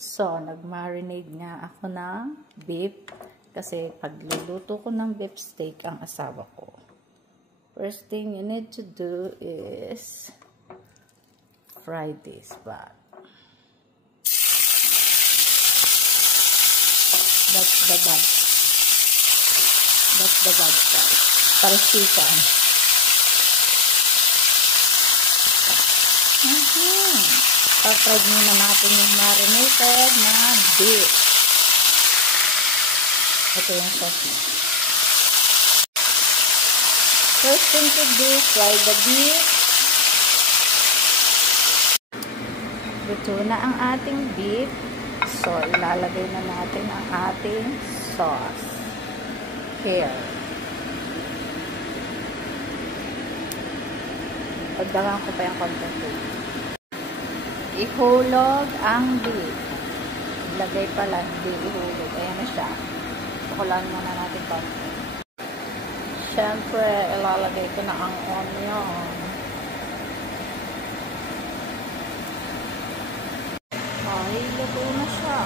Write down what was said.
So, nag-marinate nga ako ng beef. Kasi pagluluto ko ng beef steak ang asawa ko. First thing you need to do is fry this back. That's the bad. That's the bad side. Talsikan. Papry muna natin yung marinated na beef. Ito yung sauce. First thing to do, fry the beef. Luto na ang ating beef. So, ilalagay na natin ang ating sauce. Here. Pagdagan ko pa yung content. Ihulog ang beef. Ilagay pala, hindi ihulog. Ayan na siya. Pakulaan muna natin konti. Siyempre, ilalagay ko na ang onion. Ay, luto na siya.